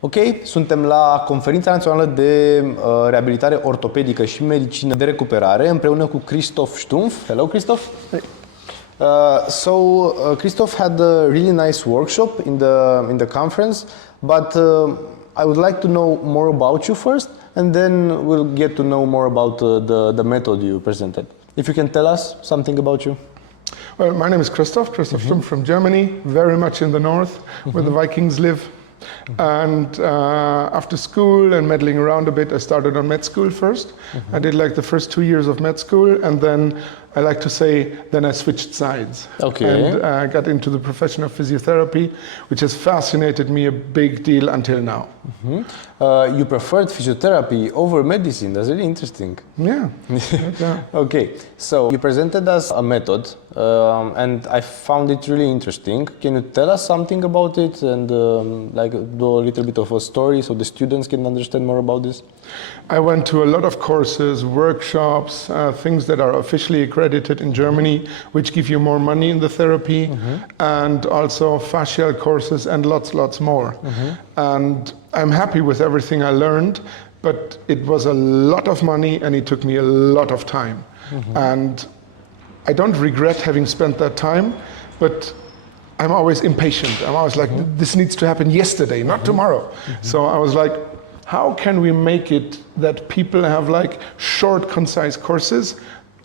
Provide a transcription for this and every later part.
Ok, suntem la Conferința Națională de Reabilitare Ortopedică și Medicină de Recuperare împreună cu Christoph Stumpf. Hello, Christoph. Hey. Christoph had a really nice workshop in the conference, but I would like to know more about you first, and then we'll get to know more about the method you presented. If you can tell us something about you. Well, my name is Christoph Stumpf from Germany, very much in the north, where the Vikings live. And after school and meddling around a bit, I started on med school first. I did like the first 2 years of med school, and then I like to say, then I switched sides. Okay. And got into the profession of physiotherapy, which has fascinated me a big deal until now. You preferred physiotherapy over medicine. That's really interesting. Yeah. Yeah. Okay, so you presented us a method, and I found it really interesting. Can you tell us something about it and like do a little bit of a story so the students can understand more about this? I went to a lot of courses, workshops, things that are officially accredited in Germany, which give you more money in the therapy, and also fascial courses and lots more. And I'm happy with everything I learned, but it was a lot of money and it took me a lot of time. And I don't regret having spent that time, but I'm always impatient. I'm always like, this needs to happen yesterday, not tomorrow. So I was like, how can we make it that people have like short, concise courses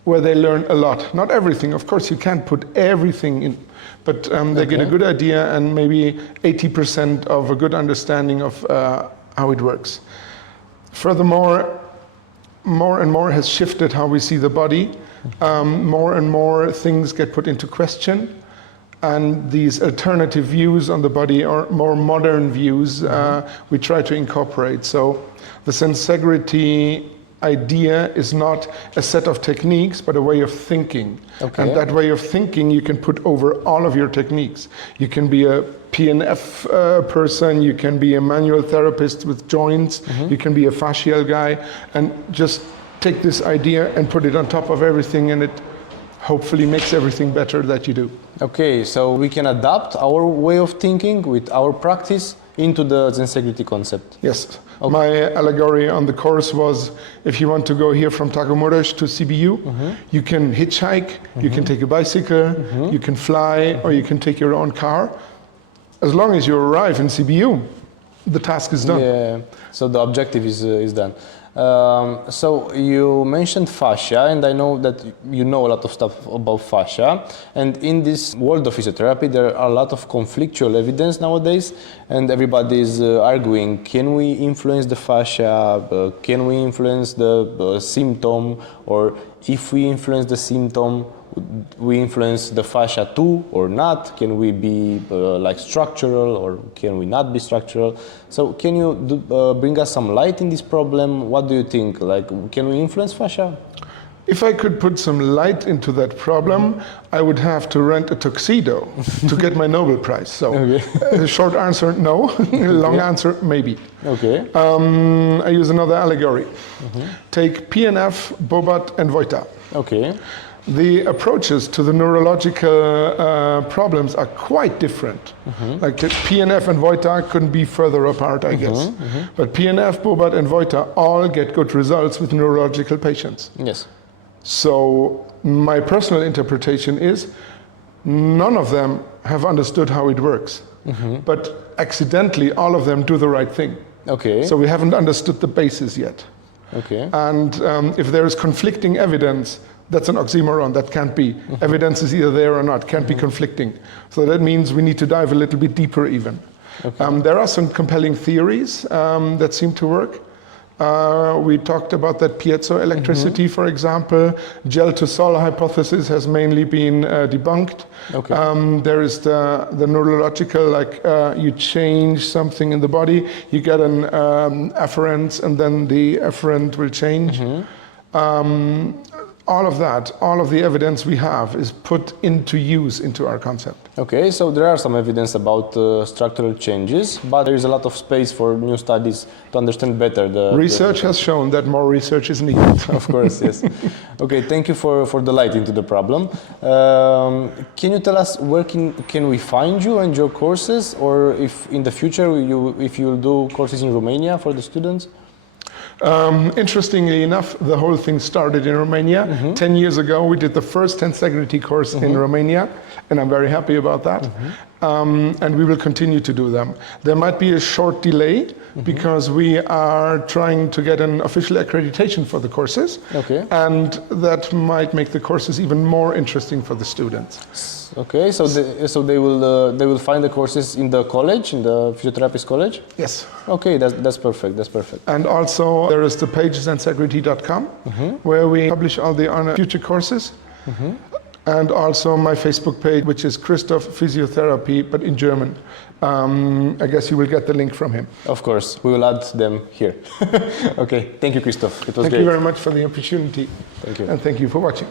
where they learn a lot? Not everything, of course, you can't put everything in, but they get a good idea and maybe 80% of a good understanding of how it works. Furthermore, more and more has shifted how we see the body. More and more things get put into question. And these alternative views on the body or more modern views we try to incorporate. So the Zensegrity idea is not a set of techniques, but a way of thinking. Okay. And that way of thinking you can put over all of your techniques. You can be a PNF person, you can be a manual therapist with joints, you can be a fascial guy, and just take this idea and put it on top of everything, and it hopefully makes everything better that you do. Okay, so we can adapt our way of thinking with our practice into the Zensegrity concept. Yes. Okay. My allegory on the course was, if you want to go here from Tagomuresh to CBU, you can hitchhike, you can take a bicycle, you can fly, or you can take your own car. As long as you arrive in CBU, the task is done. Yeah, so the objective is done. So you mentioned fascia, and I know that you know a lot of stuff about fascia. And in this world of physiotherapy, there are a lot of conflictual evidence nowadays, and everybody is arguing: can we influence the fascia? Can we influence the symptom? Or if we influence the symptom, we influence the fascia too or not? Can we be like structural, or can we not be structural? So can you bring us some light in this problem? What do you think? Like, can we influence fascia? If I could put some light into that problem, I would have to rent a tuxedo to get my Nobel Prize. So, short answer, no. Long answer, maybe. Okay. I use another allegory. Take PNF, Bobat, and Vojta. Okay. The approaches to the neurological problems are quite different. Like PNF and Vojta couldn't be further apart, I guess. But PNF, Bobat, and Vojta all get good results with neurological patients. Yes. So my personal interpretation is none of them have understood how it works. But accidentally, all of them do the right thing. Okay. So we haven't understood the basis yet. Okay. And if there is conflicting evidence, that's an oxymoron. That can't be. Evidence is either there or not. Can't be conflicting. So that means we need to dive a little bit deeper even. Okay. There are some compelling theories that seem to work. We talked about that piezoelectricity, for example. Gel-to-sol hypothesis has mainly been debunked. Okay. There is the neurological, like you change something in the body, you get an afference, and then the afferent will change. All of that, all of the evidence we have is put into use into our concept. Okay, so there are some evidence about structural changes, but there is a lot of space for new studies to understand better the... Research has shown that more research is needed. Of course, yes. Okay, thank you for the light into the problem. Can you tell us where can we find you and your courses, or if in the future if you'll do courses in Romania for the students? Interestingly enough, the whole thing started in Romania. 10 years ago, we did the first Zensegrity course in Romania, and I'm very happy about that. And we will continue to do them. There might be a short delay because we are trying to get an official accreditation for the courses. Okay. And that might make the courses even more interesting for the students. Okay, so they will find the courses in the college, in the physiotherapist college? Yes. Okay, that's perfect. That's perfect. And also there is the page zensegrity.com where we publish all the future courses. And also my Facebook page, which is Christoph Physiotherapy, but in German. I guess you will get the link from him. Of course, we will add them here. Okay, thank you, Christoph. It was great. Thank you very much for the opportunity. Thank you. And thank you for watching.